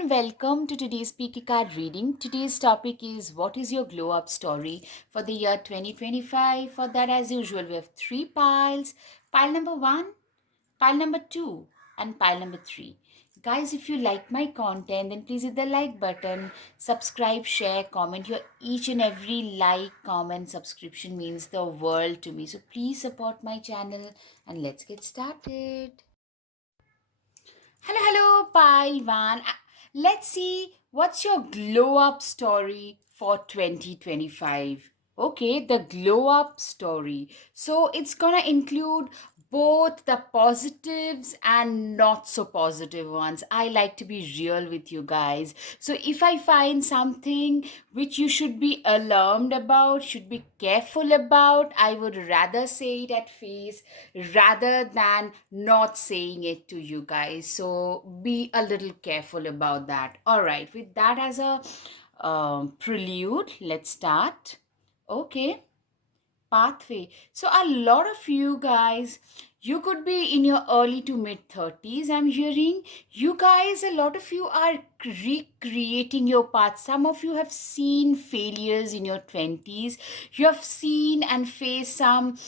and welcome to today's Peaky Card reading. Today's topic is what is your glow up story for the year 2025? For that, as usual, we have three piles: pile number one, pile number two, and pile number three. Guys, if you like my content, then please hit the like button, subscribe, share, comment. Your each and every like, comment, subscription means the world to me. So please support my channel and let's get started. Hello, Pile One. Let's see what's your glow up story for 2025. Okay, the glow up story. So it's gonna include both the positives and not so positive ones. I like to be real with you guys. So if I find something which you should be alarmed about, should be careful about, I would rather say it at face rather than not saying it to you guys. So be a little careful about that. All right, with that as a prelude, let's start. Okay, pathway. So a lot of you guys, you could be in your early to mid 30s. I'm hearing you guys, a lot of you are recreating your path. Some of you have seen failures in your 20s. You have seen and faced some,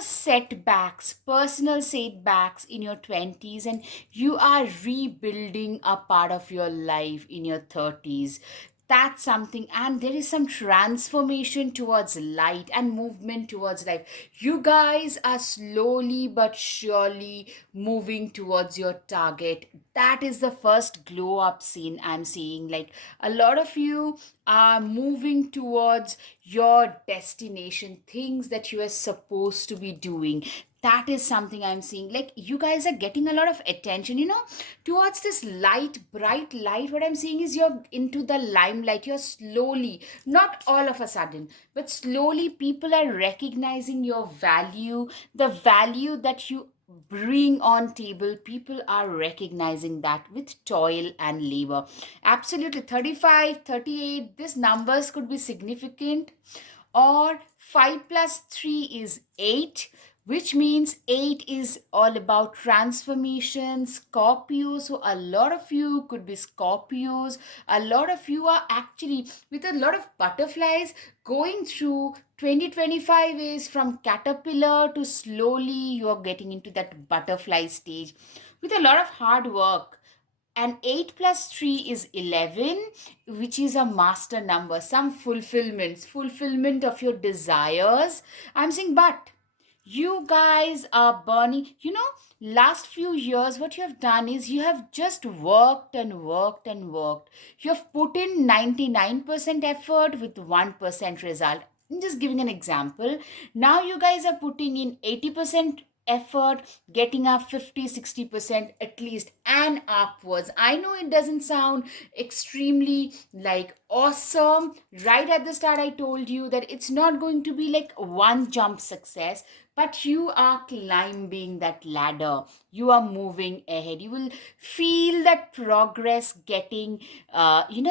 setbacks, personal setbacks in your 20s, and you are rebuilding a part of your life in your 30s. That's something, and there is some transformation towards light and movement towards life. You guys are slowly but surely moving towards your target. That is the first glow up scene I'm seeing. Like, a lot of you are moving towards your destination, things that you are supposed to be doing. That is something I'm seeing. Like, you guys are getting a lot of attention, towards this light, bright light. What I'm seeing is you're into the limelight. You're slowly, not all of a sudden, but slowly, people are recognizing your value, the value that you bring on table. People are recognizing that with toil and labor. Absolutely. 35, 38, these numbers could be significant. Or 5 plus 3 is 8, which means 8 is all about transformation. Scorpio, so a lot of you could be Scorpios. A lot of you are actually with a lot of butterflies going through. 2025 is from caterpillar to slowly you're getting into that butterfly stage with a lot of hard work. And 8 plus 3 is 11, which is a master number. Some fulfillment of your desires. I'm saying, but you guys are burning. Last few years, what you have done is you have just worked and worked and worked. You have put in 99% effort with 1% result. I'm just giving an example. Now you guys are putting in 80% effort, getting up 50-60% at least and upwards. I know it doesn't sound extremely like awesome. Right at the start, I told you that it's not going to be like one jump success, but you are climbing that ladder. You are moving ahead. You will feel that progress getting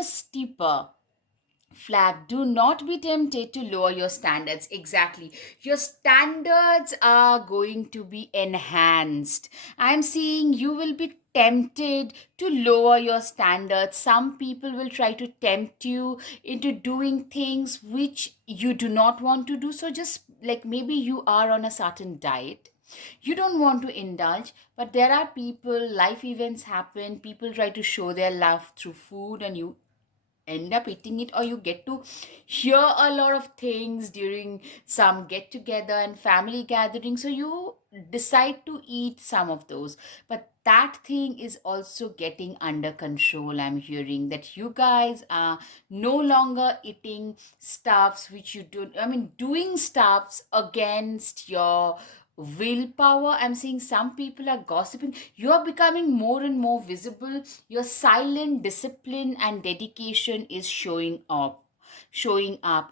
steeper. Flag, do not be tempted to lower your standards. Exactly, your standards are going to be enhanced. I'm seeing you will be tempted to lower your standards. Some people will try to tempt you into doing things which you do not want to do. So just like maybe you are on a certain diet, you don't want to indulge, but there are people, life events happen, people try to show their love through food, and you end up eating it, or you get to hear a lot of things during some get together and family gathering, so you decide to eat some of those. But that thing is also getting under control. I'm hearing that you guys are no longer eating stuffs which you do, I mean, doing stuffs against your willpower. I'm seeing some people are gossiping. You're becoming more and more visible. Your silent discipline and dedication is showing up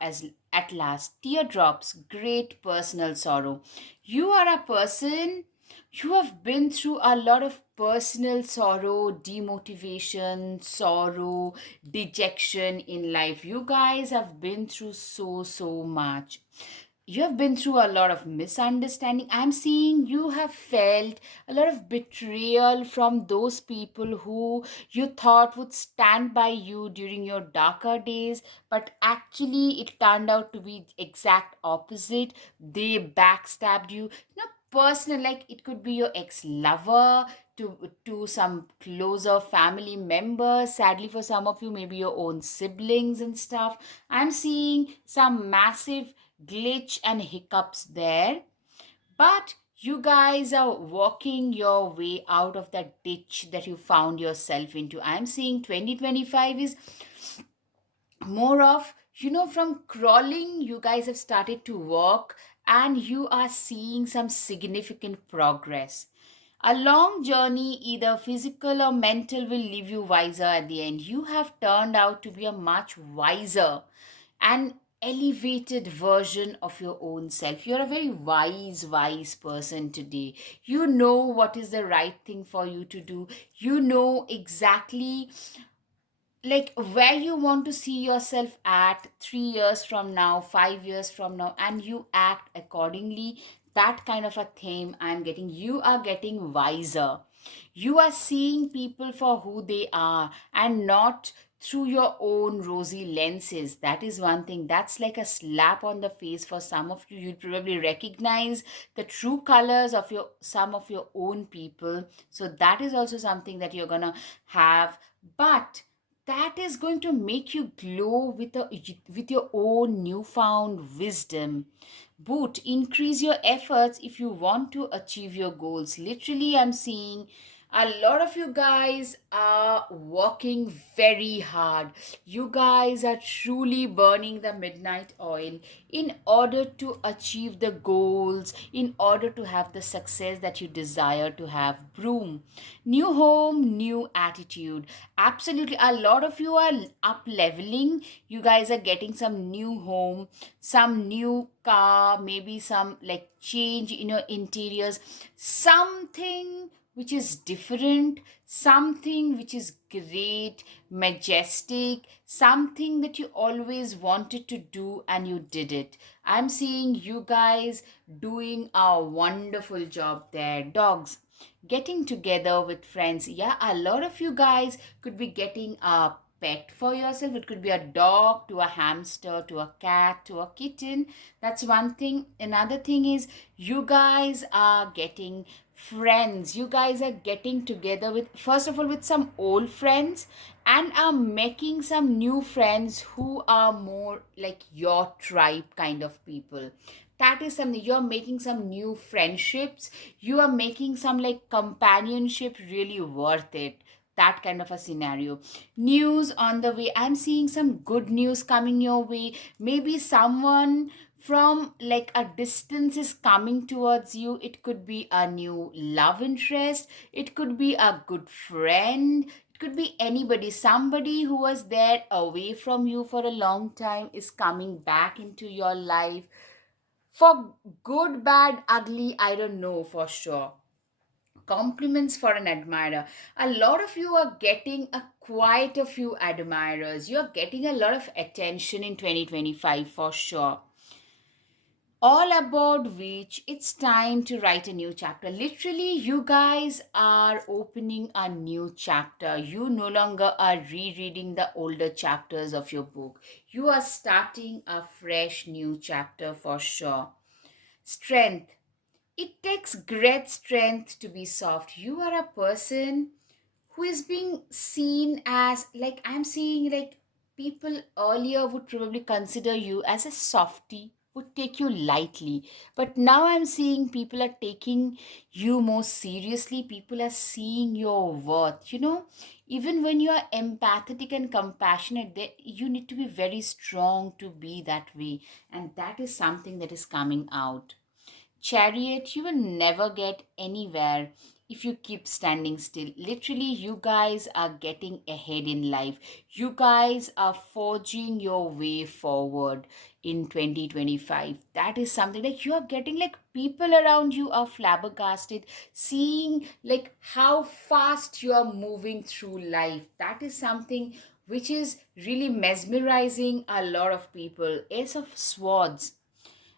as at last. Teardrops, great personal sorrow. You are a person, you have been through a lot of personal sorrow, demotivation, sorrow, dejection in life. You guys have been through so much. you have been through a lot of misunderstanding. I'm seeing you have felt a lot of betrayal from those people who you thought would stand by you during your darker days, but actually it turned out to be exact opposite. They backstabbed you. Personal, like it could be your ex-lover, to some closer family members, sadly for some of you maybe your own siblings and stuff. I'm seeing some massive glitch and hiccups there, but you guys are walking your way out of that ditch that you found yourself into. I'm seeing 2025 is more of, from crawling, you guys have started to walk, and you are seeing some significant progress. A long journey, either physical or mental, will leave you wiser at the end. You have turned out to be a much wiser and elevated version of your own self. You're a very wise person today. You know what is the right thing for you to do. You know exactly like where you want to see yourself at 3 years from now, 5 years from now, and you act accordingly. That kind of a theme I'm getting. You are getting wiser. You are seeing people for who they are and not through your own rosy lenses. That is one thing. That's like a slap on the face for some of you. You'll probably recognize the true colors of your some of your own people. So that is also something that you're gonna have. But that is going to make you glow with your own newfound wisdom. Boot, increase your efforts if you want to achieve your goals. Literally, I'm seeing a lot of you guys are working very hard. You guys are truly burning the midnight oil in order to achieve the goals, in order to have the success that you desire to have. Broom, new home, new attitude. Absolutely, a lot of you are up leveling. You guys are getting some new home, some new car, maybe some like change in your interiors, something which is different, something which is great, majestic, something that you always wanted to do and you did it. I'm seeing you guys doing a wonderful job there. Dogs, getting together with friends. Yeah, a lot of you guys could be getting a pet for yourself. It could be a dog, to a hamster, to a cat, to a kitten. That's one thing. Another thing is you guys are getting friends. You guys are getting together with, first of all, with some old friends, and are making some new friends who are more like your tribe kind of people. That is something. You're making some new friendships. You are making some like companionship really worth it. That kind of a scenario. News on the way. I'm seeing some good news coming your way. Maybe someone from like a distance is coming towards you. It could be a new love interest, it could be a good friend, it could be anybody. Somebody who was there away from you for a long time is coming back into your life, for good, bad, ugly, I don't know for sure. Compliments for an admirer. A lot of you are getting a quite a few admirers. You're getting a lot of attention in 2025 for sure. All about which it's time to write a new chapter. Literally, you guys are opening a new chapter. You no longer are rereading the older chapters of your book. You are starting a fresh new chapter for sure. Strength. It takes great strength to be soft. You are a person who is being seen as, like, I'm seeing like people earlier would probably consider you as a softie, would take you lightly, but now I'm seeing people are taking you more seriously. People are seeing your worth. Even when you are empathetic and compassionate, you need to be very strong to be that way, and that is something that is coming out. Chariot, you will never get anywhere if you keep standing still. Literally, you guys are getting ahead in life. You guys are forging your way forward in 2025. That is something like you are getting, like, people around you are flabbergasted, seeing like how fast you are moving through life. That is something which is really mesmerizing a lot of people. Ace of Swords,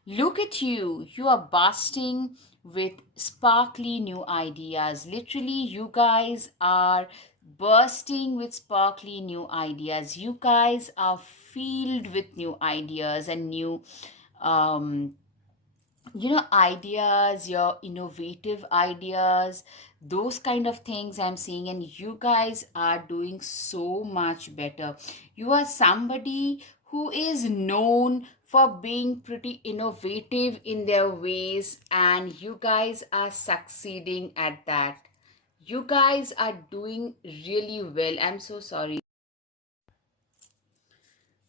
Look at you. You are bursting with sparkly new ideas. Literally, you guys are bursting with sparkly new ideas. You guys are filled with new ideas and new um ideas, your innovative ideas, those kind of things I'm seeing, and you guys are doing so much better. You are somebody who is known for being pretty innovative in their ways, and you guys are succeeding at that. You guys are doing really well. I'm so sorry.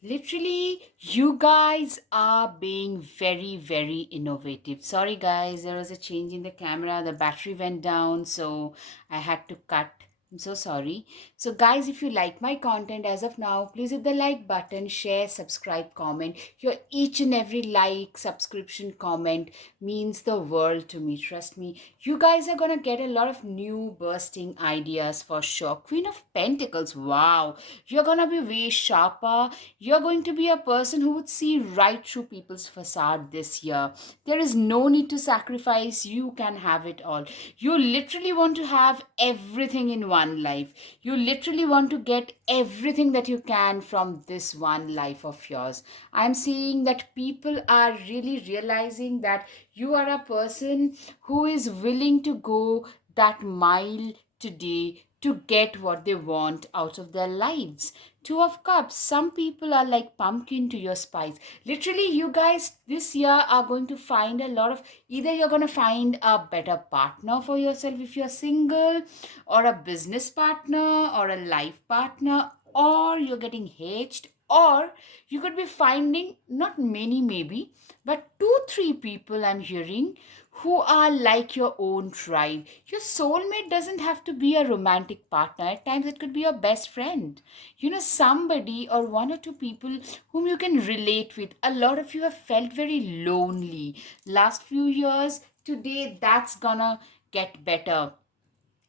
Literally, you guys are being very, very innovative. Sorry, guys, there was a change in the camera. The battery went down, so I had to cut. I'm so sorry. So, guys, if you like my content as of now, please hit the like button, share, subscribe, comment. Your each and every like, subscription, comment means the world to me. Trust me. You guys are gonna get a lot of new bursting ideas for sure. Queen of Pentacles, wow. You're gonna be way sharper. You're going to be a person who would see right through people's facade this year. There is no need to sacrifice. You can have it all. You literally want to have everything in one life. You literally want to get everything that you can from this one life of yours. I'm seeing that people are really realizing that you are a person who is willing to go that mile today to get what they want out of their lives. Two of Cups. Some people are like pumpkin to your spice. Literally, you guys this year are going to find a lot of, either you're going to find a better partner for yourself if you're single, or a business partner, or a life partner, or you're getting hitched, or you could be finding not many, maybe, but two, three people I'm hearing who are like your own tribe. Your soulmate doesn't have to be a romantic partner. At times, it could be your best friend. Somebody or one or two people whom you can relate with. A lot of you have felt very lonely last few years. Today, that's gonna get better.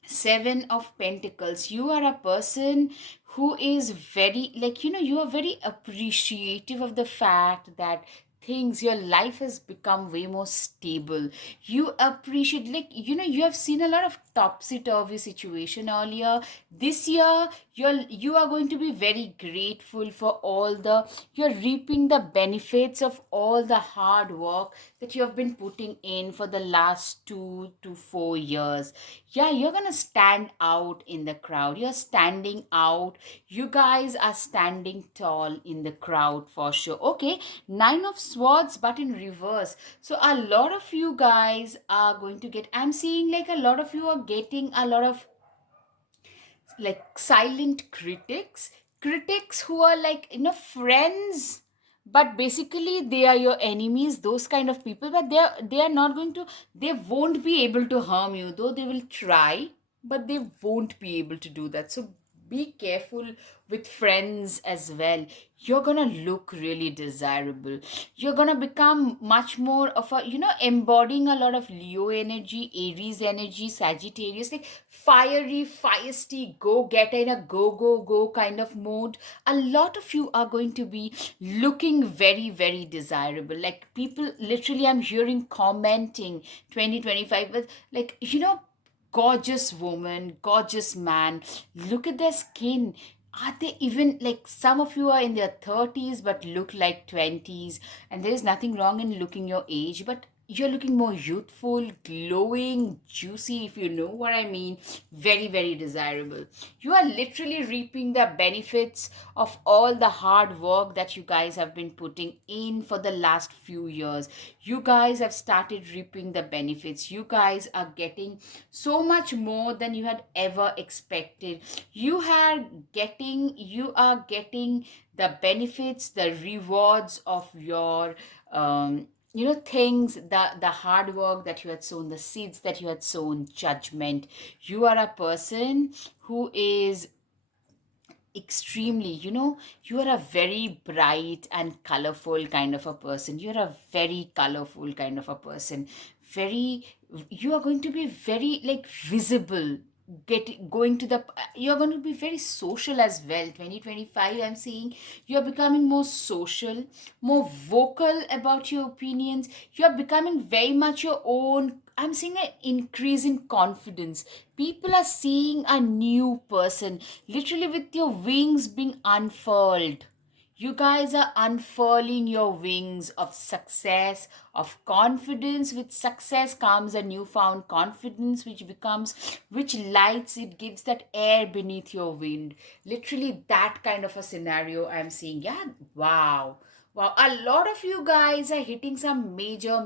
Seven of Pentacles. You are a person who is very, like, you are very appreciative of the fact that your life has become way more stable. You appreciate, like, you have seen a lot of topsy-turvy situation earlier. This year, you are going to be very grateful for all the, you're reaping the benefits of all the hard work that you have been putting in for the last 2 to 4 years. Yeah, you're gonna stand out in the crowd. You're standing out. You guys are standing tall in the crowd for sure. Okay, Nine of Swords, but in reverse. So a lot of you guys are going to get, I'm seeing like a lot of you are getting a lot of like silent critics who are like friends, but basically they are your enemies, those kind of people. But they are not going to, they won't be able to harm you, though they will try, but they won't be able to do that. So be careful with friends as well. You're gonna look really desirable. You're gonna become much more of a, embodying a lot of Leo energy, Aries energy, Sagittarius, like fiery, feisty, go getter, in a go, go, go kind of mode. A lot of you are going to be looking very, very desirable. Like people, literally, I'm hearing commenting 2025 with, like, gorgeous woman, gorgeous man. Look at their skin. Are they even, like, some of you are in their 30s but look like 20s? And there is nothing wrong in looking your age, but you're looking more youthful, glowing, juicy, if you know what I mean. Very, very desirable. You are literally reaping the benefits of all the hard work that you guys have been putting in for the last few years. You guys have started reaping the benefits. You guys are getting so much more than you had ever expected. You are getting the benefits, the rewards of your things, the hard work that you had sown, the seeds that you had sown, judgment. You are a person who is extremely, you are a very bright and colorful kind of a person. You're a very colorful kind of a person. Very, you are going to be very, like, visible. going to the, you're going to be very social as well. 2025, I'm seeing you're becoming more social, more vocal about your opinions. You're becoming very much your own. I'm seeing an increase in confidence. People are seeing a new person, literally with your wings being unfurled. You guys are unfurling your wings of success, of confidence. With success comes a newfound confidence, which lights, it gives that air beneath your wind. Literally, that kind of a scenario I'm seeing. Yeah, wow. Wow, a lot of you guys are hitting some major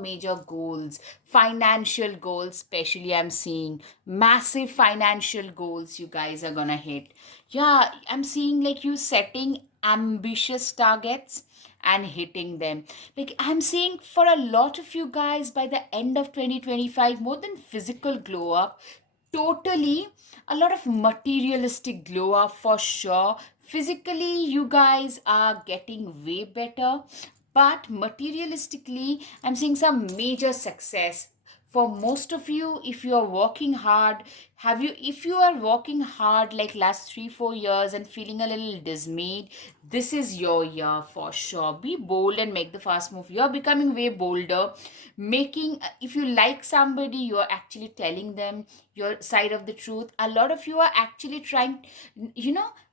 goals, financial goals, especially. I'm seeing massive financial goals you guys are gonna hit. Yeah, I'm seeing like you setting ambitious targets and hitting them. Like I'm seeing for a lot of you guys by the end of 2025, more than physical glow up, totally a lot of materialistic glow up for sure. Physically, you guys are getting way better, but materialistically, I'm seeing some major success for most of you. If you are working hard, have you if you are working hard like last 3 4 years and feeling a little dismayed, this is your year for sure. Be bold and make the fast move. You're becoming way bolder, making, if you like somebody, you're actually telling them your side of the truth. A lot of you are actually trying,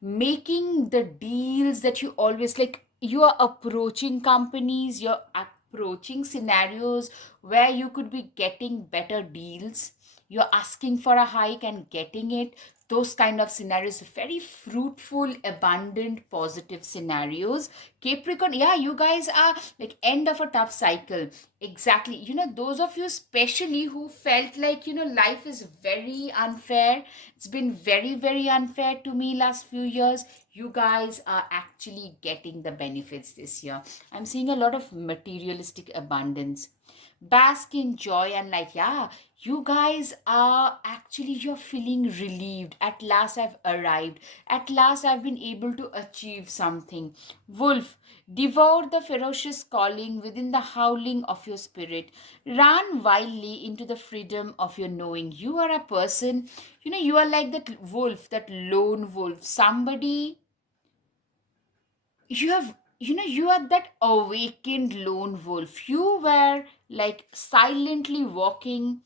making the deals that you always like. You are approaching companies, you're approaching scenarios where you could be getting better deals. You're asking for a hike and getting it. Those kind of scenarios, very fruitful, abundant, positive scenarios. Capricorn, yeah, you guys are like end of a tough cycle. Exactly. Those of you especially who felt like, life is very unfair. It's been very unfair to me last few years. You guys are actually getting the benefits this year. I'm seeing a lot of materialistic abundance. Bask in joy and light. Yeah, you guys are actually, you're feeling relieved. At last I've arrived. At last I've been able to achieve something. Wolf, devour the ferocious calling within the howling of your spirit. Run wildly into the freedom of your knowing. You are a person, you are like that wolf, that lone wolf. Somebody, you are that awakened lone wolf. You were like silently walking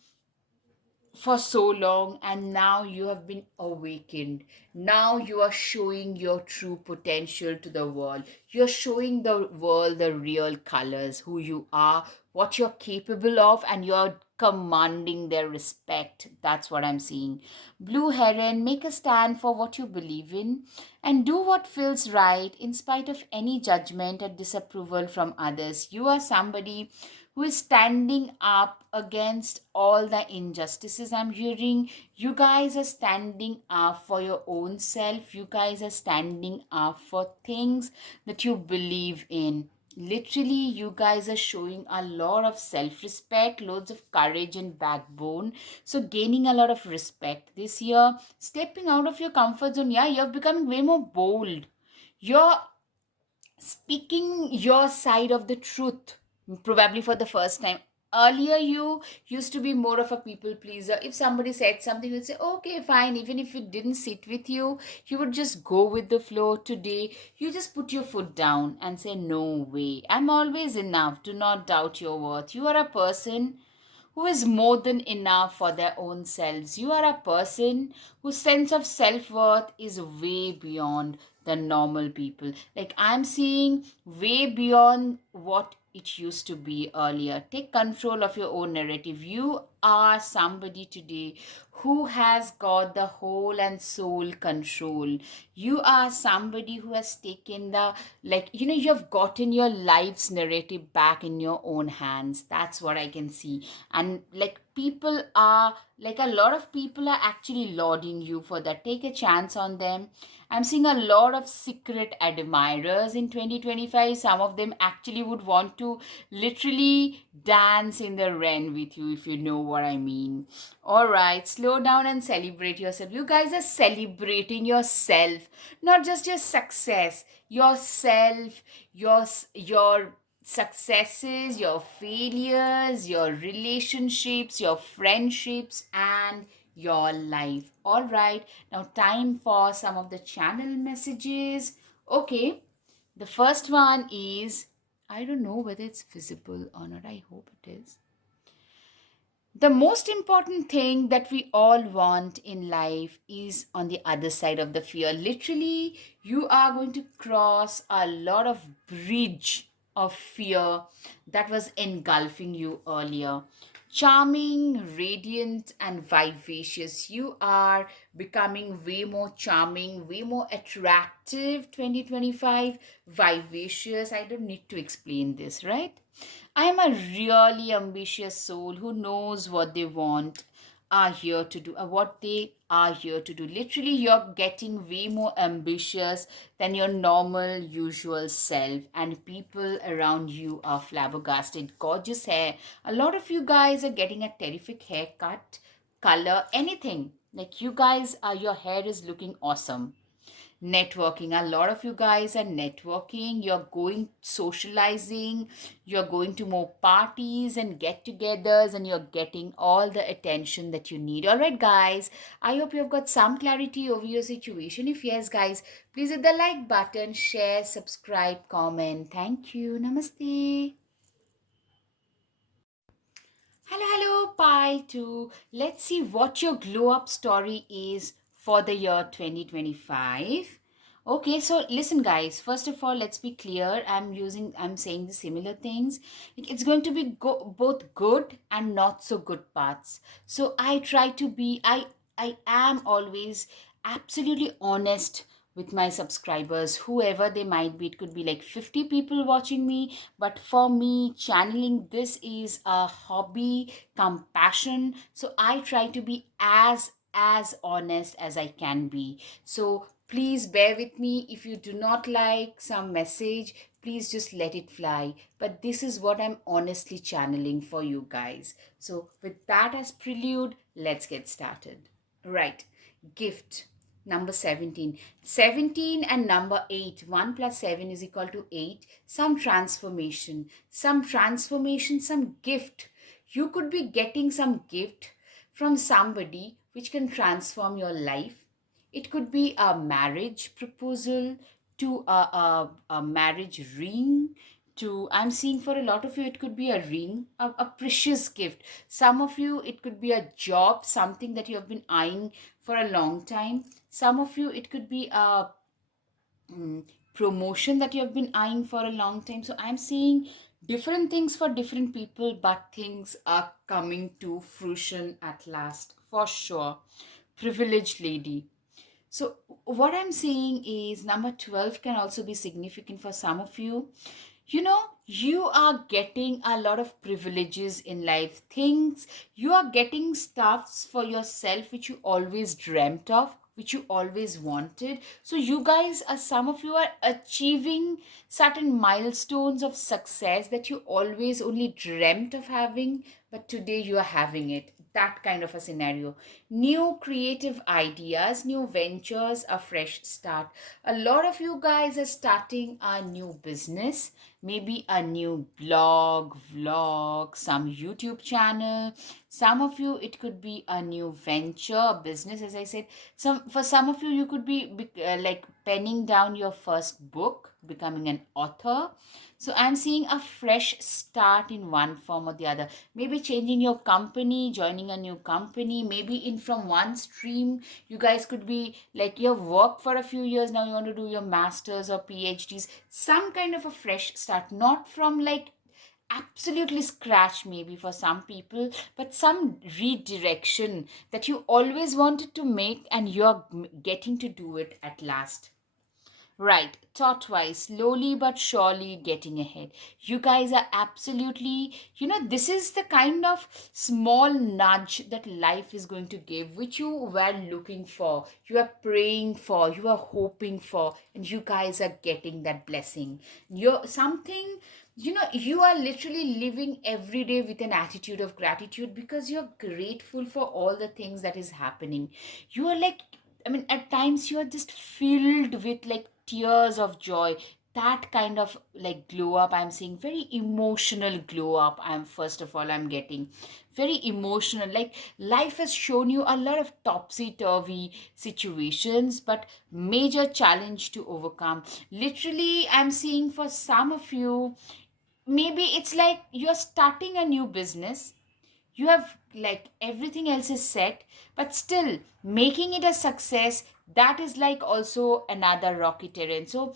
for so long, and now you have been awakened. Now you are showing your true potential to the world. You're showing the world the real colors, who you are, what you're capable of, and you're commanding their respect. That's what I'm seeing. Blue heron, make a stand for what you believe in and do what feels right in spite of any judgment or disapproval from others. You are somebody who is standing up against all the injustices I'm hearing. You guys are standing up for your own self. You guys are standing up for things that you believe in. Literally, you guys are showing a lot of self respect, loads of courage and backbone. So, gaining a lot of respect this year, stepping out of your comfort zone. Yeah, you're becoming way more bold. You're speaking your side of the truth, probably for the first time. Earlier, you used to be more of a people pleaser. If somebody said something, you'd say, okay, fine. Even if it didn't sit with you, you would just go with the flow. Today, you just put your foot down and say, no way. I'm always enough. Do not doubt your worth. You are a person who is more than enough for their own selves. You are a person whose sense of self worth is way beyond the normal people. Like I'm seeing way beyond what it used to be earlier. Take control of your own narrative. You are somebody today who has got the whole and soul control. You are somebody who has taken the, like, you have gotten your life's narrative back in your own hands. That's what I can see. And like people are, like a lot of people are actually lauding you for that. Take a chance on them. I'm seeing a lot of secret admirers in 2025. Some of them actually would want to literally dance in the rain with you, if you know what I mean. All right, slow down and celebrate yourself. You guys are celebrating yourself, not just your success, yourself, your successes, your failures, your relationships, your friendships, and your life. All right, now time for some of the channel messages. Okay, the first one is, I don't know whether it's visible or not. I hope it is. The most important thing that we all want in life is on the other side of the fear. Literally, you are going to cross a lot of bridge of fear that was engulfing you earlier. Charming, radiant, and vivacious. You are becoming way more charming, way more attractive 2025. Vivacious. I don't need to explain this, right? I am a really ambitious soul who knows what they want, are here to do, what they are here to do. Literally, you're getting way more ambitious than your normal, usual self, and people around you are flabbergasted. Gorgeous hair. A lot of you guys are getting a terrific haircut, color, anything. Like you guys are, your hair is looking awesome. Networking, a lot of you guys are networking, you're going socializing, you're going to more parties and get-togethers, and you're getting all the attention that you need. All right, guys, I hope you've got some clarity over your situation. If yes, guys, please hit the like button, share, subscribe, comment. Thank you. Namaste. Hello, hello, pile 2. Let's see what your glow up story is for the year 2025. Okay, so listen, guys. First of all, let's be clear. I'm saying the similar things. It's going to be both good and not so good parts. So I try to be, I am always absolutely honest with my subscribers, whoever they might be. It could be like 50 people watching me, but for me, channeling this is a hobby, compassion. So I try to be as honest as I can be. So please bear with me. If you do not like some message, please just let it fly. But this is what I'm honestly channeling for you guys. So with that as prelude, let's get started. Right. Gift. Number 17. 17 and number 8. 1 plus 7 is equal to 8. Some transformation. Some transformation, some gift. You could be getting some gift from somebody which can transform your life. It could be a marriage proposal, to a marriage ring, to, I'm seeing for a lot of you it could be a ring, a precious gift. Some of you it could be a job, something that you have been eyeing for a long time. Some of you it could be a mm, promotion that you have been eyeing for a long time. So I'm seeing different things for different people, but things are coming to fruition at last for sure. Privileged lady. So what I'm saying is number 12 can also be significant for some of you. You know, you are getting a lot of privileges in life. Things, you are getting stuffs for yourself which you always dreamt of, which you always wanted. So you guys are, some of you are achieving certain milestones of success that you always only dreamt of having, but today you are having it. That kind of a scenario. New creative ideas, new ventures, a fresh start. A lot of you guys are starting a new business, maybe a new blog, vlog, some YouTube channel. Some of you, it could be a new venture, a business, as I said. For some of you, you could be like penning down your first book, becoming an author. So I'm seeing a fresh start in one form or the other. Maybe changing your company, joining a new company, maybe in from one stream. You guys could be like, you've worked for a few years, now you want to do your masters or PhDs. Some kind of a fresh start, not from like absolutely scratch maybe for some people, but some redirection that you always wanted to make and you're getting to do it at last. Right, thought-wise, slowly but surely getting ahead. You guys are absolutely, this is the kind of small nudge that life is going to give, which you were looking for, you are praying for, you are hoping for, and you guys are getting that blessing. You're something, you are literally living every day with an attitude of gratitude because you're grateful for all the things that is happening. You are like, I mean, at times you are just filled with like tears of joy. that kind of like glow up I'm seeing, very emotional glow up. I'm getting very emotional, like life has shown you a lot of topsy turvy situations, but major challenge to overcome. Literally I'm seeing for some of you, maybe it's like you're starting a new business, you have like everything else is set, but still making it a success, that is like also another rocky terrain. So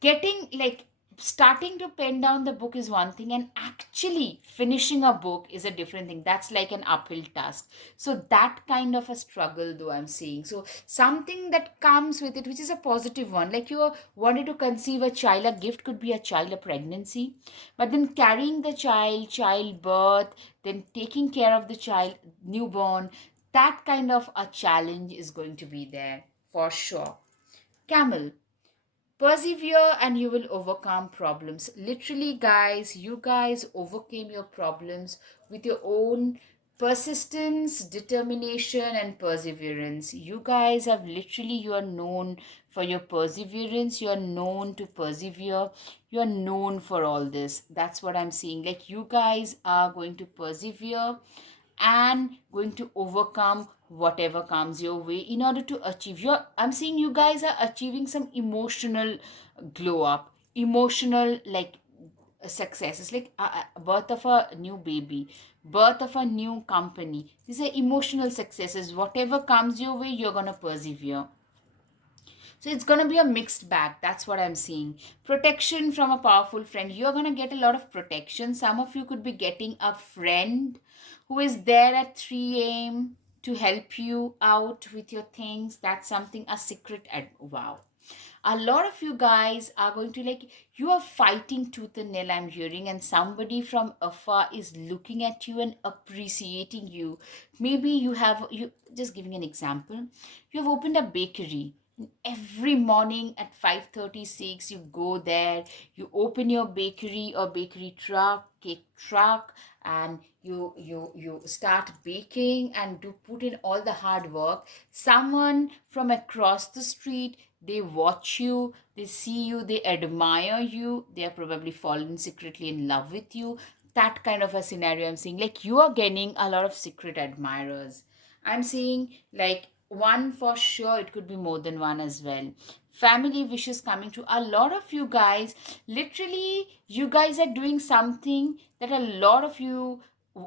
getting like starting to pen down the book is one thing, and actually finishing a book is a different thing. That's like an uphill task. So that kind of a struggle though I'm seeing. So something that comes with it, which is a positive one, like you wanted to conceive a child, a gift could be a child, a pregnancy, but then carrying the child, childbirth, then taking care of the child, newborn, that kind of a challenge is going to be there for sure. Camel, persevere and you will overcome problems. Literally, guys, you guys overcame your problems with your own persistence, determination, and perseverance. You guys have literally, you are known for your perseverance, you are known to persevere, you are known for all this. That's what I'm seeing. Like, you guys are going to persevere and going to overcome whatever comes your way in order to achieve your, I'm seeing you guys are achieving some emotional glow up, emotional like successes, like birth of a new baby, birth of a new company. These are emotional successes. Whatever comes your way, you're going to persevere. So it's going to be a mixed bag. That's what I'm seeing. Protection from a powerful friend. You're going to get a lot of protection. Some of you could be getting a friend who is there at 3 a.m. to help you out with your things. That's something, a secret. Wow. A lot of you guys are going to like, you are fighting tooth and nail, I'm hearing, and somebody from afar is looking at you and appreciating you. Maybe you have, you just giving an example, you have opened a bakery. Every morning at 5:36 you go there, you open your bakery or bakery truck, cake truck, and you start baking and do put in all the hard work. Someone from across the street, they watch you, they see you, they admire you, they are probably fallen secretly in love with you. That kind of a scenario I'm seeing, like you are gaining a lot of secret admirers. I'm seeing like one for sure, it could be more than one as well. Family wishes coming to a lot of you guys. Literally, you guys are doing something that a lot of you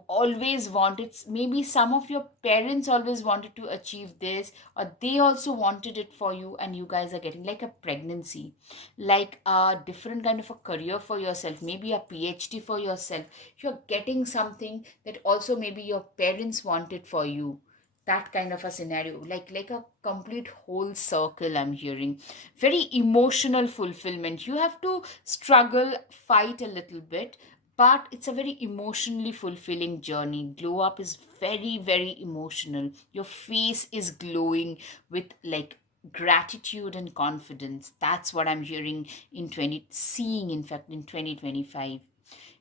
always wanted. Maybe some of your parents always wanted to achieve this, or they also wanted it for you, and you guys are getting like a pregnancy, like a different kind of a career for yourself, maybe a PhD for yourself. You're getting something that also maybe your parents wanted for you. That kind of a scenario, like a complete whole circle I'm hearing. Very emotional fulfillment. You have to struggle, fight a little bit, but it's a very emotionally fulfilling journey. Glow up is very, very emotional. Your face is glowing with like gratitude and confidence. That's what I'm hearing in 20, seeing in fact in 2025.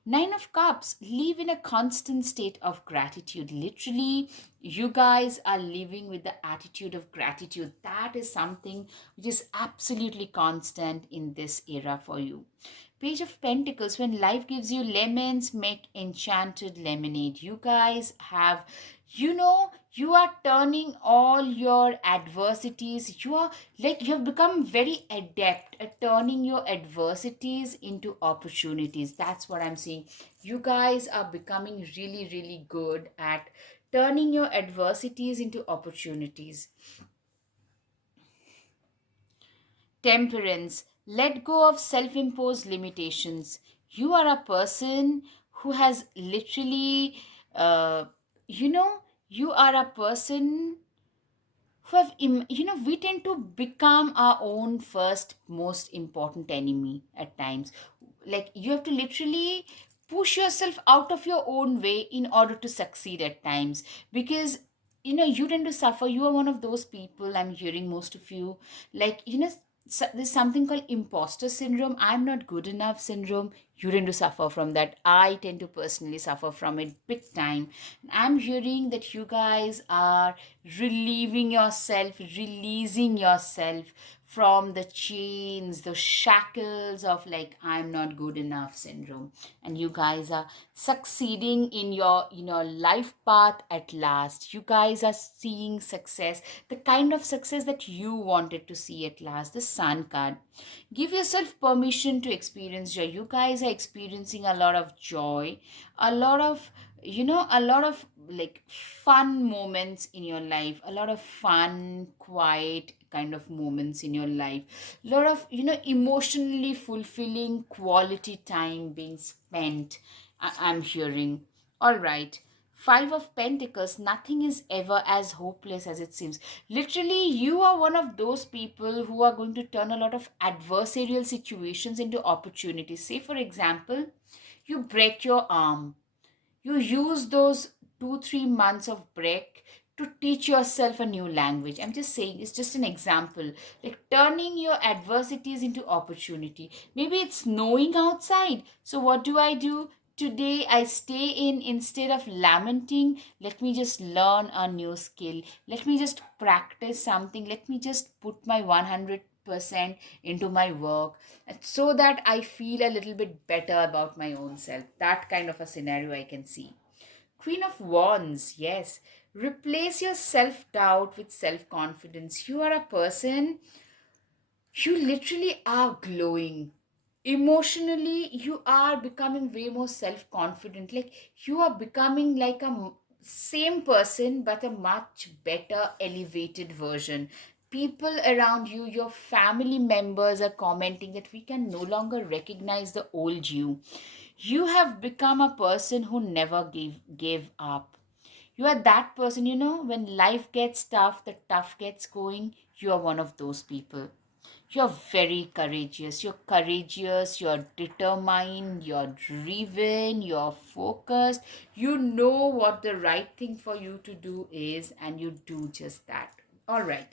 Nine of Cups, live in a constant state of gratitude. Literally, you guys are living with the attitude of gratitude. That is something which is absolutely constant in this era for you. Page of Pentacles, when life gives you lemons, make enchanted lemonade. You guys have, you are turning all your adversities. You are like, you have become very adept at turning your adversities into opportunities. That's what I'm seeing. You guys are becoming really, really good at turning your adversities into opportunities. Temperance, let go of self imposed limitations. You are a person who has literally, uh, you know, you are a person who have, we tend to become our own first most important enemy at times. Like, you have to literally push yourself out of your own way in order to succeed at times, because you tend to suffer. You are one of those people, I'm hearing most of you, like, there's something called imposter syndrome, I'm not good enough syndrome. You tend to suffer from that. I tend to personally suffer from it big time. I'm hearing that you guys are relieving yourself, releasing yourself from the chains, the shackles of like I'm not good enough syndrome. And you guys are succeeding in your life path at last. You guys are seeing success, the kind of success that you wanted to see at last. The sun card. Give yourself permission to experience joy. You guys are experiencing a lot of joy, a lot of a lot of like fun moments in your life, a lot of fun quiet kind of moments in your life, a lot of emotionally fulfilling quality time being spent. I'm hearing. All right. Five of Pentacles, nothing is ever as hopeless as it seems. Literally, you are one of those people who are going to turn a lot of adversarial situations into opportunities. Say, for example, you break your arm. You use those 2 3 months of break to teach yourself a new language. I'm just saying, it's just an example, like turning your adversities into opportunity. Maybe it's snowing outside, so what do? Today I stay in. Instead of lamenting, let me just learn a new skill, let me just practice something, let me just put my 100% into my work, so that I feel a little bit better about my own self. That kind of a scenario I can see. Queen of Wands, yes. Replace your self doubt with self confidence. You are a person, you literally are glowing. Emotionally, you are becoming way more self confident. Like you are becoming like same person, but a much better, elevated version. People around you, your family members are commenting that we can no longer recognize the old you. You have become a person who never gave up. You are that person, when life gets tough, the tough gets going, you are one of those people. You're very courageous. You're determined, you're driven, you're focused. You know what the right thing for you to do is, and you do just that. All right.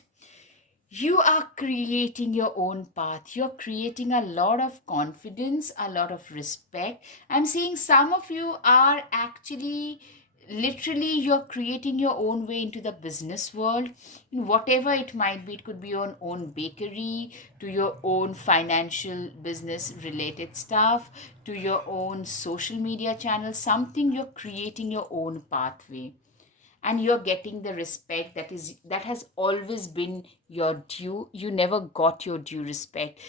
You are creating your own path. You're creating a lot of confidence, a lot of respect. I'm seeing some of you are actually literally you're creating your own way into the business world, in whatever it might be. It could be your own bakery, to your own financial business related stuff, to your own social media channel, something. You're creating your own pathway, and you're getting the respect that has always been your due. You never got your due respect.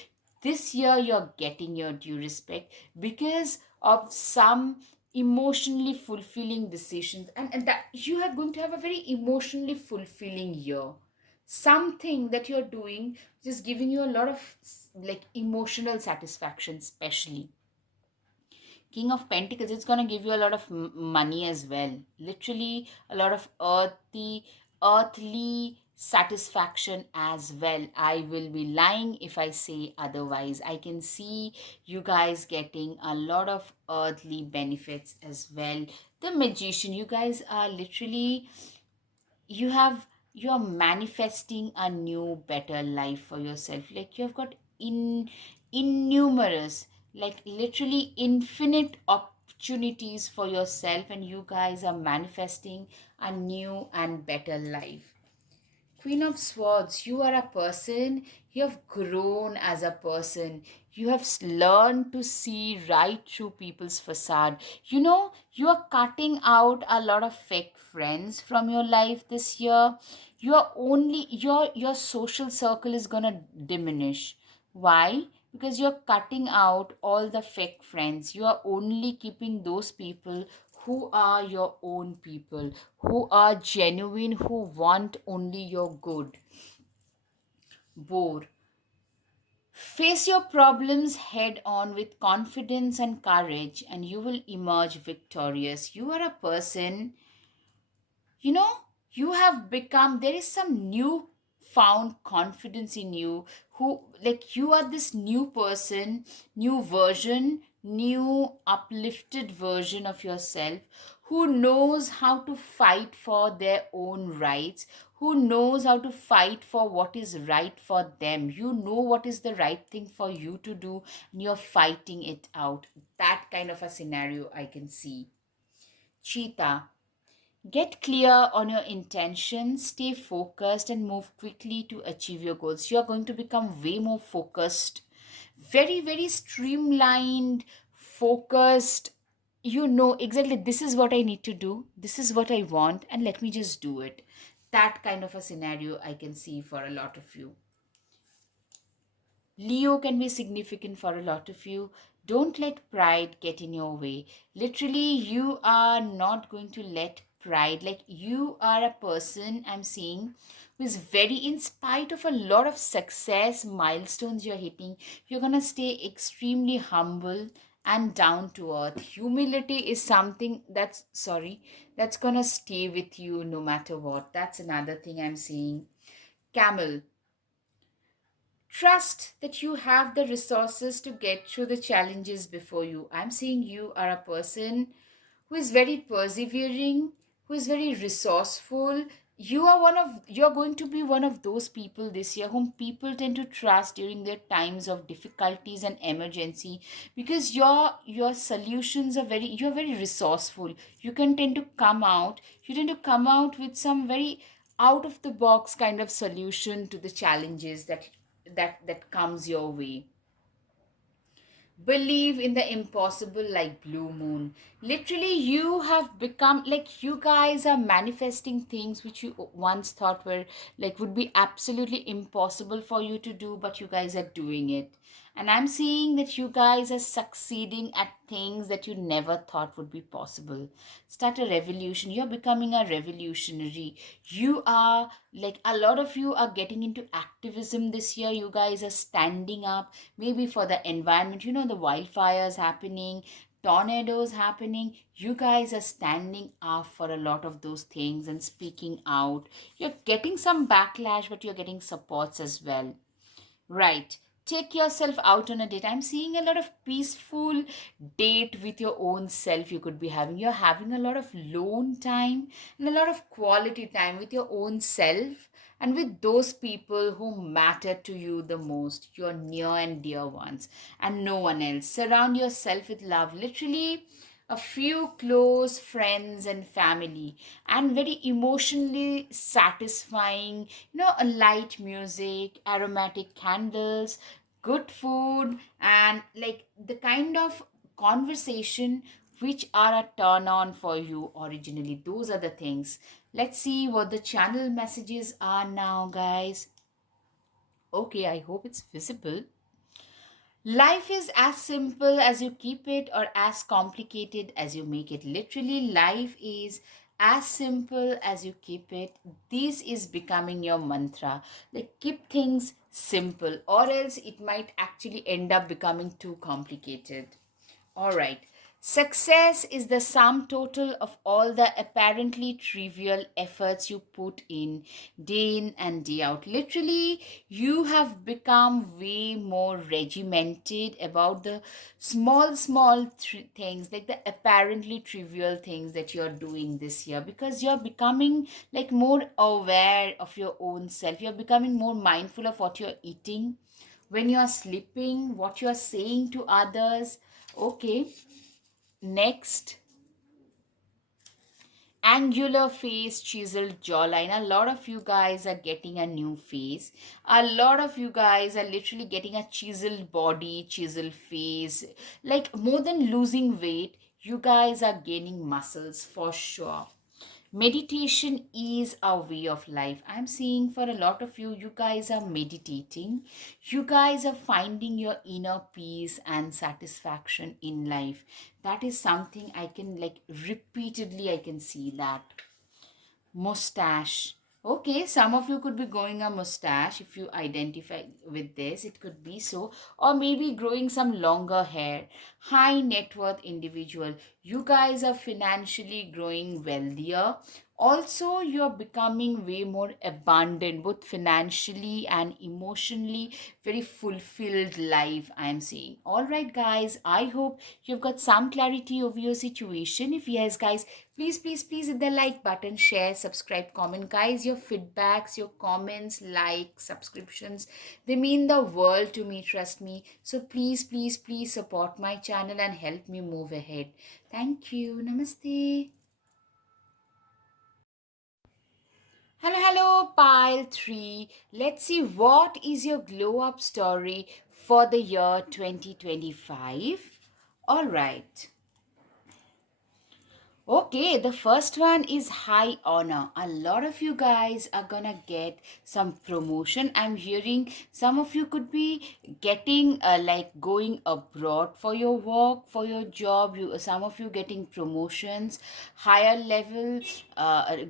This year you're getting your due respect because of some emotionally fulfilling decisions, and that you are going to have a very emotionally fulfilling year. Something that you're doing just giving you a lot of like emotional satisfaction, especially King of Pentacles. It's going to give you a lot of money as well. Literally, a lot of earthly satisfaction as well. I will be lying if I say otherwise. I can see you guys getting a lot of earthly benefits as well. The Magician, you guys are literally you have you're manifesting a new better life for yourself. Like you've got innumerous, like literally infinite opportunities for yourself, and you guys are manifesting a new and better life. Queen of Swords, you are a person, you have grown as a person. You have learned to see right through people's facade. You are cutting out a lot of fake friends from your life this year. You are only your social circle is gonna diminish. Why? Because you're cutting out all the fake friends. You are only keeping those people who are your own people, who are genuine, who want only your good. Bore. Face your problems head on with confidence and courage, and you will emerge victorious. You are a person, you know you have become, there is some new found confidence in you, who like you are this new person, new version, new uplifted version of yourself, who knows how to fight for their own rights, who knows how to fight for what is right for them. You know what is the right thing for you to do, and you're fighting it out. That kind of a scenario I can see. Cheetah, Get clear on your intentions, stay focused, and move quickly to achieve your goals. You are going to become way more focused, very, very streamlined, focused. You know exactly this is what I need to do, this is what I want, and let me just do it. That kind of a scenario I can see for a lot of you. Leo can be significant for a lot of you. Don't let pride get in your way. Literally, you are not going to let pride, like you are a person I'm seeing who is very, in spite of a lot of success, milestones you're hitting, you're going to stay extremely humble and down to earth. Humility is something that's going to stay with you no matter what. That's another thing I'm seeing. Camel, trust that you have the resources to get through the challenges before you. I'm seeing you are a person who is very persevering, who is very resourceful. You're going to be one of those people this year whom people tend to trust during their times of difficulties and emergency, because your solutions are very, you're very resourceful. You tend to come out with some very out of the box kind of solution to the challenges that comes your way. Believe in the impossible like blue moon. Literally, you have become like, you guys are manifesting things which you once thought were like would be absolutely impossible for you to do, but you guys are doing it. And I'm seeing that you guys are succeeding at things that you never thought would be possible. Start a revolution. You're becoming a revolutionary. You are like, a lot of you are getting into activism this year. You guys are standing up maybe for the environment. You know, the wildfires happening, tornadoes happening. You guys are standing up for a lot of those things and speaking out. You're getting some backlash, but you're getting supports as well. Right. Take yourself out on a date. I'm seeing a lot of peaceful date with your own self you could be having. You're having a lot of lone time and a lot of quality time with your own self and with those people who matter to you the most, your near and dear ones, and no one else. Surround yourself with love. Literally, a few close friends and family, and very emotionally satisfying, a light music, aromatic candles, good food, and like the kind of conversation which are a turn on for you originally. Those are the things. Let's see what the channel messages are now, guys. Okay, I hope it's visible. Life is as simple as you keep it, or as complicated as you make it. Literally, life is as simple as you keep it. This is becoming your mantra. Like, keep things simple, or else it might actually end up becoming too complicated. All right. Success is the sum total of all the apparently trivial efforts you put in and day out. Literally, you have become way more regimented about the small things, like the apparently trivial things that you're doing this year, because you're becoming like more aware of your own self. You're becoming more mindful of what you're eating, when you're sleeping, what you're saying to others. Okay, next, angular face, chiseled jawline. A lot of you guys are getting a new face. A lot of you guys are literally getting a chiseled body, chiseled face. Like, more than losing weight, you guys are gaining muscles for sure. Meditation is a way of life. I'm seeing for a lot of you, you guys are meditating. You guys are finding your inner peace and satisfaction in life. That is something I can, like, repeatedly, I can see that. Mustache. Okay, some of you could be growing a mustache if you identify with this. It could be so. Or maybe growing some longer hair. High net worth individual. You guys are financially growing wealthier. Also, you're becoming way more abundant, both financially and emotionally. Very fulfilled life, I'm seeing. All right, guys, I hope you've got some clarity over your situation. If yes, guys, please hit the like button, share, subscribe, comment. Guys, your feedbacks, your comments, likes, subscriptions, they mean the world to me, trust me. So please support my channel and help me move ahead. Thank you. Namaste. Hello, hello, pile 3. Let's see what is your glow up story for the year 2025. All right. Okay, the first one is high honor. A lot of you guys are gonna get some promotion. I'm hearing some of you could be getting like going abroad for your work, for your job. Some of you getting promotions, higher level,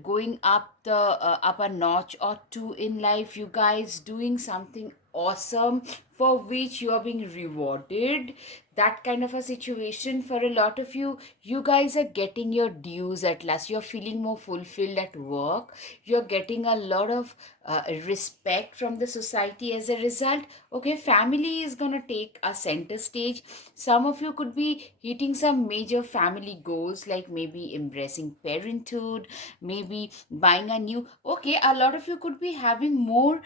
going up up a notch or two in life. You guys doing something awesome for which you are being rewarded. That kind of a situation for a lot of you. You guys are getting your dues at last. You're feeling more fulfilled at work. You're getting a lot of respect from the society as a result. Okay, family is gonna take a center stage. Some of you could be hitting some major family goals, like maybe embracing parenthood, maybe buying a new. Okay, a lot of you could be having more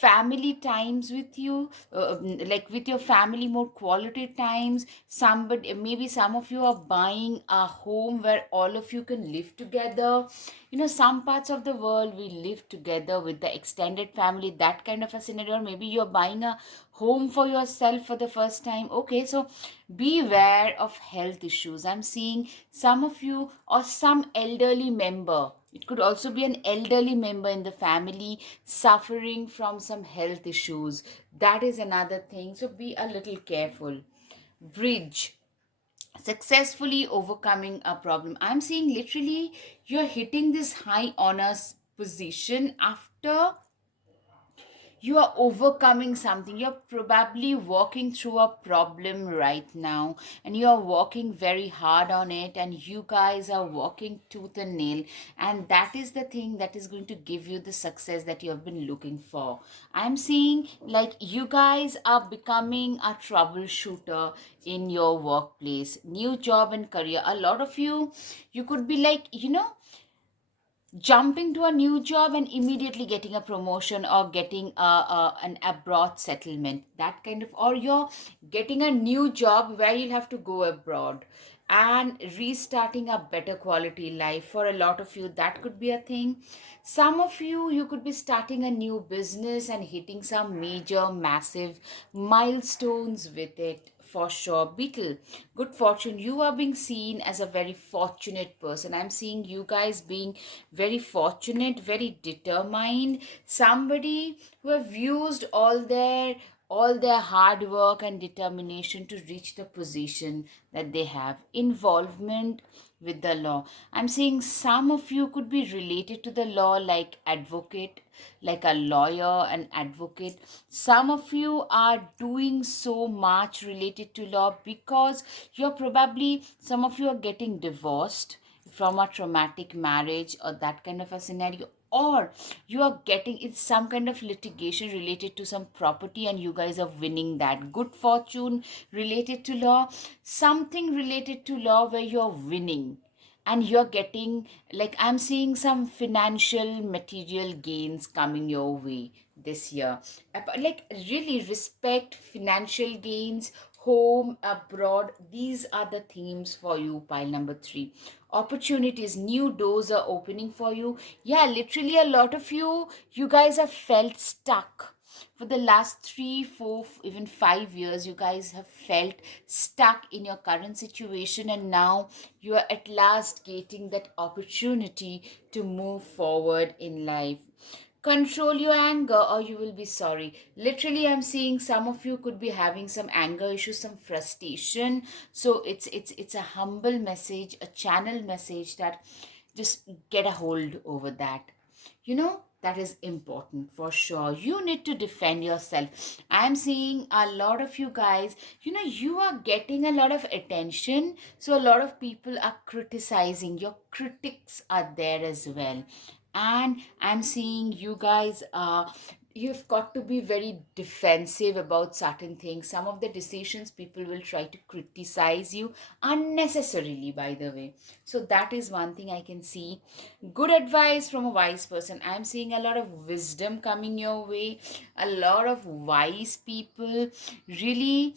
family times with you, like with your family, more quality times. Somebody, maybe some of you are buying a home where all of you can live together. Some parts of the world we live together with the extended family, that kind of a scenario. Or maybe you're buying a home for yourself for the first time. Okay, so beware of health issues. I'm seeing some of you or some elderly member, it could also be an elderly member in the family suffering from some health issues. That is another thing, so be a little careful. Bridge, successfully overcoming a problem. I'm seeing literally you're hitting this high honors position after you are overcoming something. You're probably walking through a problem right now, and you are working very hard on it, and you guys are working tooth and nail, and that is the thing that is going to give you the success that you have been looking for. I'm seeing like you guys are becoming a troubleshooter in your workplace, new job and career. A lot of you could be like, jumping to a new job and immediately getting a promotion, or getting an abroad settlement, that kind of, or you're getting a new job where you'll have to go abroad and restarting a better quality life. For a lot of you, that could be a thing. Some of you could be starting a new business and hitting some major massive milestones with it. For sure, Beetle, good fortune. You are being seen as a very fortunate person. I'm seeing you guys being very fortunate, very determined, somebody who have used all their hard work and determination to reach the position that they have. Involvement with the law, I'm seeing some of you could be related to the law, like advocate, like a lawyer, an advocate. Some of you are doing so much related to law because you're probably, some of you are getting divorced from a traumatic marriage or that kind of a scenario, or you are getting, it's some kind of litigation related to some property and you guys are winning that. Good fortune related to law, something related to law where you're winning and you're getting, like I'm seeing some financial material gains coming your way this year. Like really respect, financial gains, home, abroad, these are the themes for you. Pile number 3, opportunities, new doors are opening for you. Yeah, literally a lot of you guys have felt stuck for the last 3 4 even 5 years. You guys have felt stuck in your current situation, and now you are at last getting that opportunity to move forward in life. Control your anger or you will be sorry. Literally, I'm seeing some of you could be having some anger issues, some frustration. So it's a humble message, a channel message, that just get a hold over that. That is important for sure. You need to defend yourself. I'm seeing a lot of you guys, you are getting a lot of attention, so a lot of people are criticizing. Your critics are there as well, and I'm seeing you guys, you've got to be very defensive about certain things. Some of the decisions, people will try to criticize you unnecessarily, by the way. So that is one thing I can see. Good advice from a wise person. I'm seeing a lot of wisdom coming your way, a lot of wise people. Really,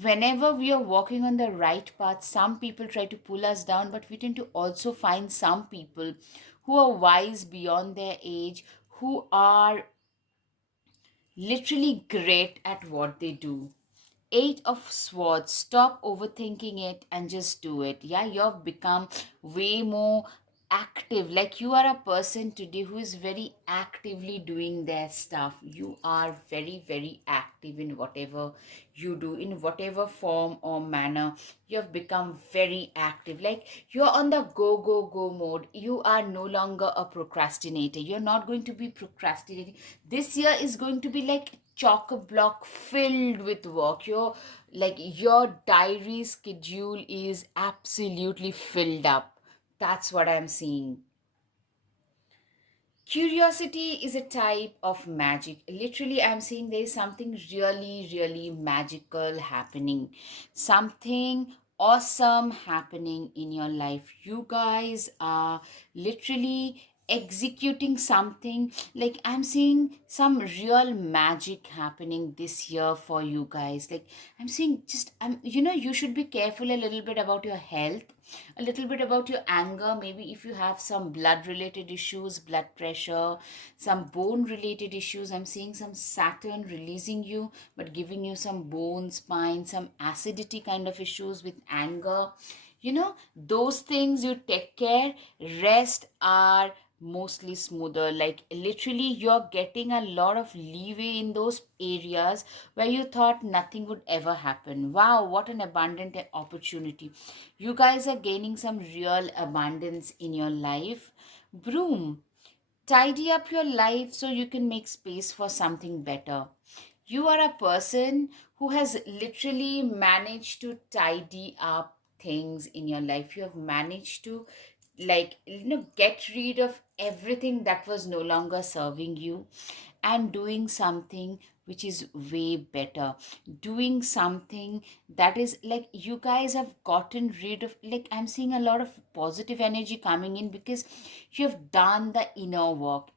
whenever we are walking on the right path, some people try to pull us down, but we tend to also find some people who are wise beyond their age, who are literally great at what they do. Eight of Swords. Stop overthinking it and just do it. Yeah, you've become way more active. Like you are a person today who is very actively doing their stuff. You are very, very active in whatever you do, in whatever form or manner. You have become very active. Like you're on the go, go, go mode. You are no longer a procrastinator. You're not going to be procrastinating. This year is going to be like chock a block filled with work. Your diary schedule is absolutely filled up. That's what I'm seeing. Curiosity is a type of magic. Literally, I'm saying there is something really, really magical happening. Something awesome happening in your life. You guys are literally executing something. Like, I'm seeing some real magic happening this year for you guys. Like, I'm seeing just, you should be careful a little bit about your health, a little bit about your anger. Maybe if you have some blood related issues, blood pressure, some bone related issues. I'm seeing some Saturn releasing you but giving you some bone spine, some acidity kind of issues with anger. Those things you take care. Rest are mostly smoother. Like literally you're getting a lot of leeway in those areas where you thought nothing would ever happen. Wow, what an abundant opportunity. You guys are gaining some real abundance in your life. Broom. Tidy up your life so you can make space for something better. You are a person who has literally managed to tidy up things in your life. You have managed to, get rid of everything that was no longer serving you and doing something which is way better. Doing something that is like you guys have gotten rid of. Like I'm seeing a lot of positive energy coming in because you have done the inner work.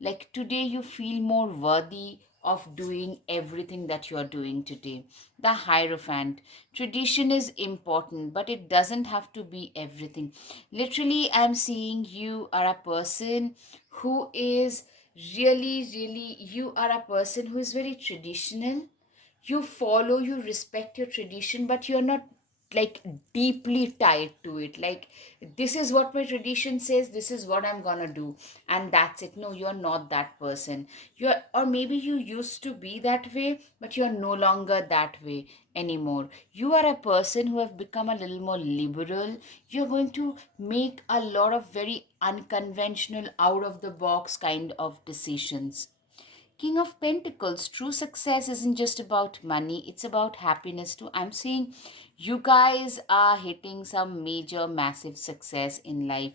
Like today you feel more worthy of doing everything that you are doing today. The Hierophant. Tradition is important, but it doesn't have to be everything. Literally, I'm seeing you are a person who is really, really, you are a person who is very traditional. You follow, you respect your tradition, but you're not like deeply tied to it. Like this is what my tradition says, this is what I'm gonna do, and that's it. No, you're not that person. You're, or maybe you used to be that way, but you're no longer that way anymore. You are a person who have become a little more liberal. You're going to make a lot of very unconventional, out of the box kind of decisions. King of Pentacles, true success isn't just about money, it's about happiness too. I'm seeing you guys are hitting some major, massive success in life.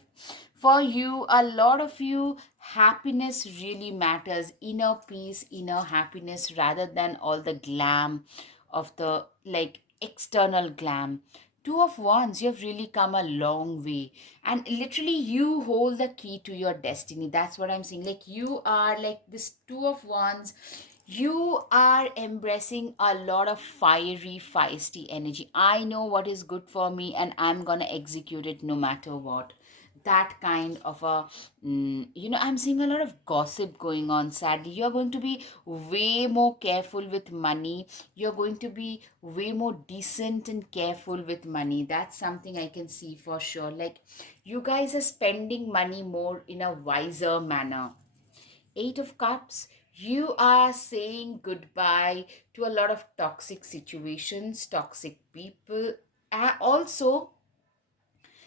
For you, a lot of you, happiness really matters. Inner peace, inner happiness, rather than all the glam of the external glam. Two of Wands, you've really come a long way. And literally, you hold the key to your destiny. That's what I'm saying. Like, you are like this Two of Wands. You are embracing a lot of fiery, feisty energy. I know what is good for me, and I'm gonna execute it no matter what. That kind of a I'm seeing a lot of gossip going on. Sadly, you're going to be way more careful with money. You're going to be way more decent and careful with money. That's something I can see for sure. Like you guys are spending money more in a wiser manner. Eight of Cups, you are saying goodbye to a lot of toxic situations, toxic people, also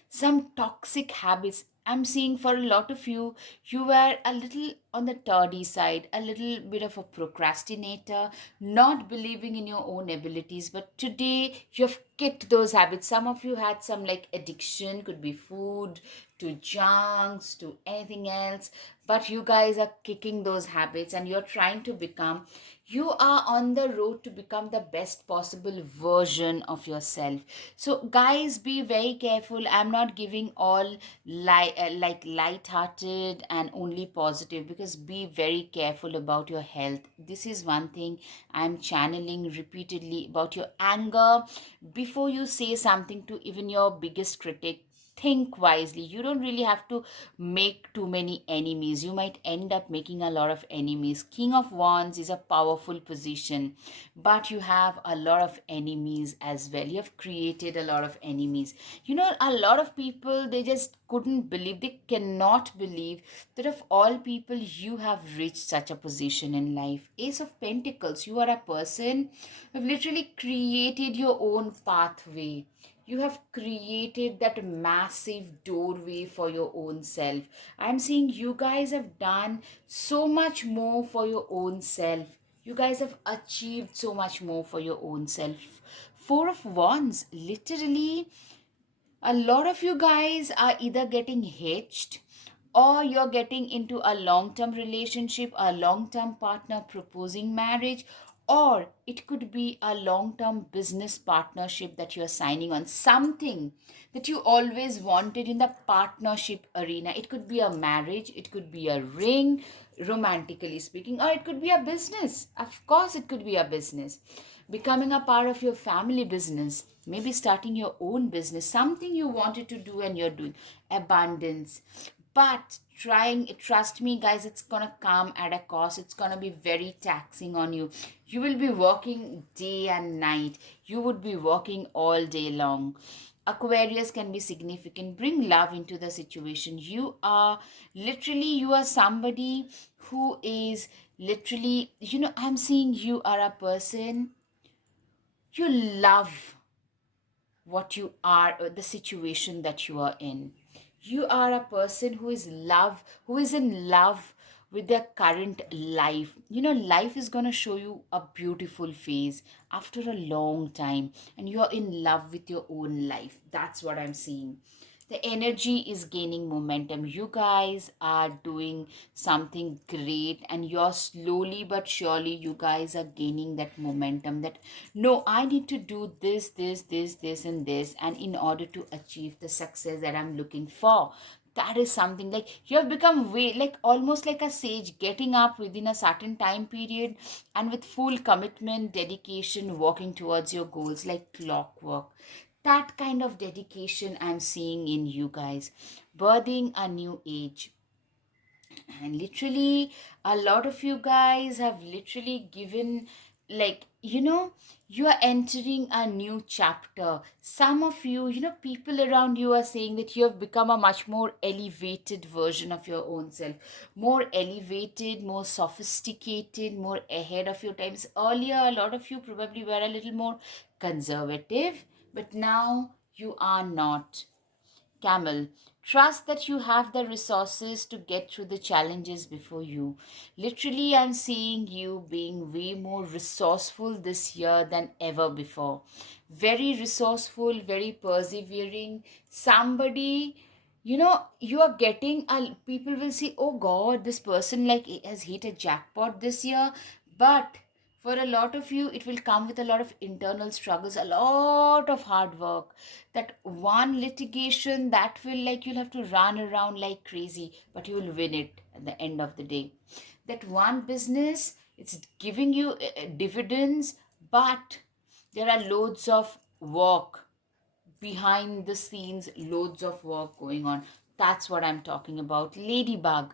some toxic habits. I'm seeing for a lot of you, you were a little on the tardy side, a little bit of a procrastinator, not believing in your own abilities. But today, you've kicked those habits. Some of you had some like addiction, could be food, to junks, to anything else. But you guys are kicking those habits and you're trying to become, you are on the road to become the best possible version of yourself. So guys, be very careful. I'm not giving all light-hearted and only positive, because be very careful about your health. This is one thing I'm channeling repeatedly about your anger. Before you say something to even your biggest critic, think wisely. You don't really have to make too many enemies. You might end up making a lot of enemies. King of Wands is a powerful position, but you have a lot of enemies as well. You have created a lot of enemies. A lot of people, they just couldn't believe, they cannot believe that of all people, you have reached such a position in life. Ace of Pentacles, you are a person who have literally created your own pathway. You have created that massive doorway for your own self. I'm seeing you guys have done so much more for your own self. You guys have achieved so much more for your own self. Four of Wands, literally, a lot of you guys are either getting hitched, or you're getting into a long term relationship, a long term partner proposing marriage, or it could be a long term business partnership that you're signing on, something that you always wanted in the partnership arena. It could be a marriage, it could be a ring, romantically speaking, or it could be a business. Of course, it could be a business, becoming a part of your family business, maybe starting your own business, something you wanted to do and you're doing. Abundance. But trying, trust me guys, it's gonna come at a cost. It's gonna be very taxing on you. You will be working day and night. You would be working all day long. Aquarius can be significant. Bring love into the situation. You are somebody who is literally, I'm seeing you are a person, you love what you are, the situation that you are in. You are a person who is in love with their current life. Life is going to show you a beautiful phase after a long time, and you are in love with your own life. That's what I'm seeing. The energy is gaining momentum. You guys are doing something great, and you're slowly but surely, you guys are gaining that momentum, that no, I need to do this and this, and in order to achieve the success that I'm looking for. That is something like you have become way, like almost like a sage, getting up within a certain time period and with full commitment, dedication, working towards your goals like clockwork. That kind of dedication I'm seeing in you guys. Birthing a new age. And literally, a lot of you guys have literally given, like, you are entering a new chapter. Some of you, people around you are saying that you have become a much more elevated version of your own self. More elevated, more sophisticated, more ahead of your times. Earlier, a lot of you probably were a little more conservative, but now you are not. Camel, trust that you have the resources to get through the challenges before you. Literally, I'm seeing you being way more resourceful this year than ever before. Very resourceful, very persevering. Somebody, you are getting, people will see, oh God, this person like has hit a jackpot this year. But for a lot of you, it will come with a lot of internal struggles, a lot of hard work. That one litigation that will, like, you'll have to run around like crazy, but you will win it at the end of the day. That one business, it's giving you dividends, but there are loads of work behind the scenes, loads of work going on. That's what I'm talking about. Ladybug,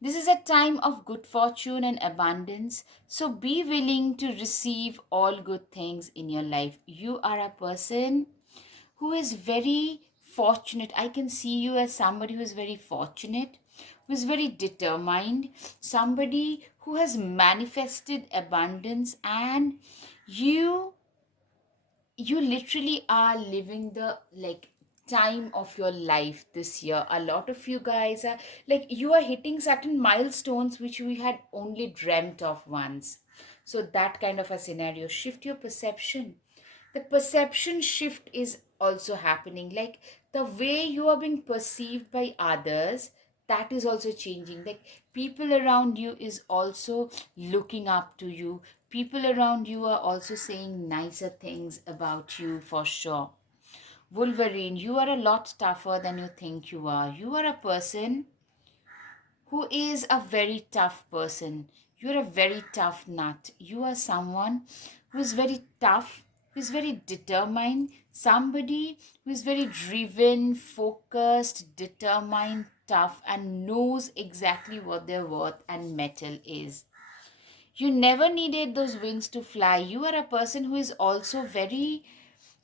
this is a time of good fortune and abundance, so be willing to receive all good things in your life. You are a person who is very fortunate. I can see you as somebody who is very fortunate, who is very determined, somebody who has manifested abundance, and you you literally are living the, like, time of your life this year. A lot of you guys are, like, you are hitting certain milestones which we had only dreamt of once. So that kind of a scenario, shift your perception. The perception shift is also happening, like the way you are being perceived by others, that is also changing. Like, people around you is also looking up to you. People around you are also saying nicer things about you, for sure. Wolverine, you are a lot tougher than you think you are. You are a person who is a very tough person. You're a very tough nut. You are someone who is very tough, who is very determined, somebody who is very driven, focused, determined, tough, and knows exactly what their worth and metal is. You never needed those wings to fly. You are a person who is also very,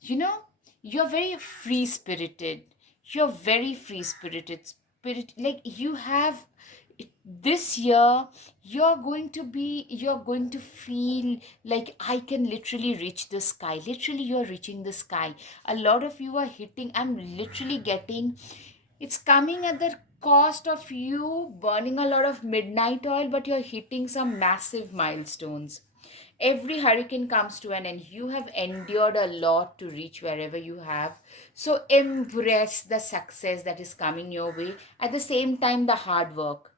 you know, you're very free spirited. You're very free spirited. Spirit, like you have this year, you're going to feel like I can literally reach the sky. Literally, you're reaching the sky. A lot of you are hitting, I'm literally getting, it's coming at the cost of you burning a lot of midnight oil, but you're hitting some massive milestones. Every hurricane comes to an end. You have endured a lot to reach wherever you have. So embrace the success that is coming your way. At the same time, the hard work.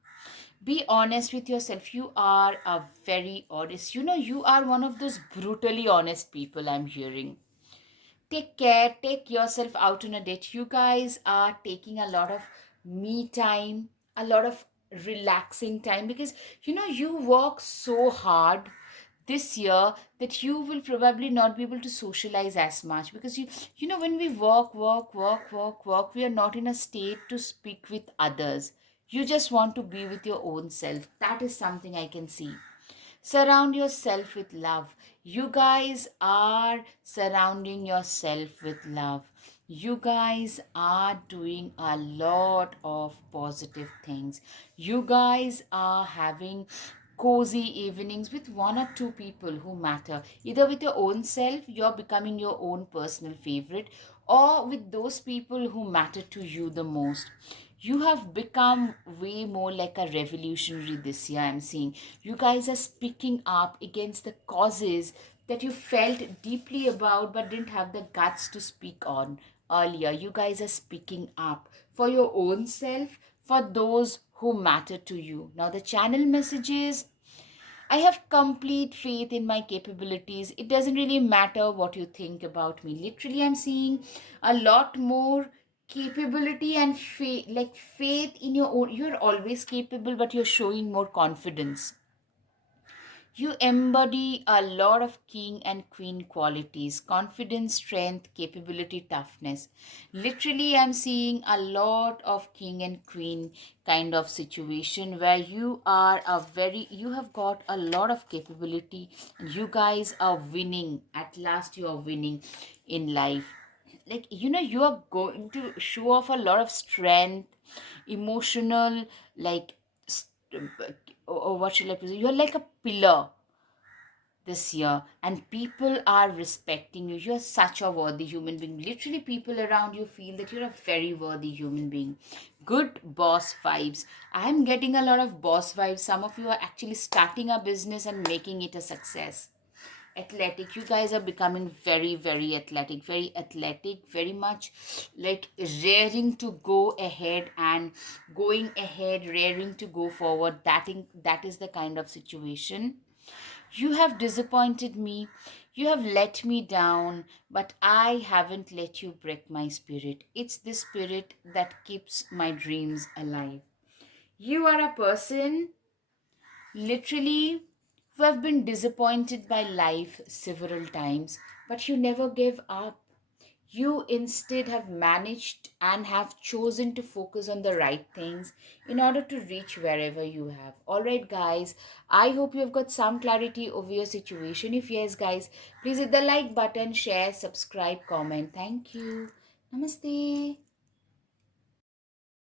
Be honest with yourself. You are a very honest. You are one of those brutally honest people I'm hearing. Take care, take yourself out on a date. You guys are taking a lot of me time, a lot of relaxing time, because you work so hard this year that you will probably not be able to socialize as much, because when we work, we are not in a state to speak with others. You just want to be with your own self. That is something I can see. Surround yourself with love. You guys are surrounding yourself with love. You guys are doing a lot of positive things. You guys are having cozy evenings with one or two people who matter. Either with your own self, you're becoming your own personal favorite, or with those people who matter to you the most. You have become way more like a revolutionary this year, I'm seeing. You guys are speaking up against the causes that you felt deeply about but didn't have the guts to speak on earlier. You guys are speaking up for your own self, for those who matter to you. Now, the channel message is, I have complete faith in my capabilities. It doesn't really matter what you think about me. Literally, I'm seeing a lot more capability and faith, like faith in your own. You're always capable, but you're showing more confidence. You embody a lot of king and queen qualities: confidence, strength, capability, toughness. Literally, I'm seeing a lot of king and queen kind of situation where you have got a lot of capability. You guys are winning. At last, you are winning in life. Like, you are going to show off a lot of strength, emotional, like, or what shall I put? You're like a pillar this year, and people are respecting you. You're such a worthy human being. Literally, people around you feel that you're a very worthy human being. Good boss vibes. I'm getting a lot of boss vibes. Some of you are actually starting a business and making it a success. Athletic, you guys are becoming very, very athletic, very much like raring to go ahead and going ahead, raring to go forward. That is the kind of situation. You have disappointed me. You have let me down, but I haven't let you break my spirit. It's this spirit that keeps my dreams alive. You are a person, literally, who have been disappointed by life several times, but you never gave up. You instead have managed and have chosen to focus on the right things in order to reach wherever you have. All right, guys, I hope you have got some clarity over your situation. If yes, guys, please hit the like button, share, subscribe, comment. Thank you. Namaste.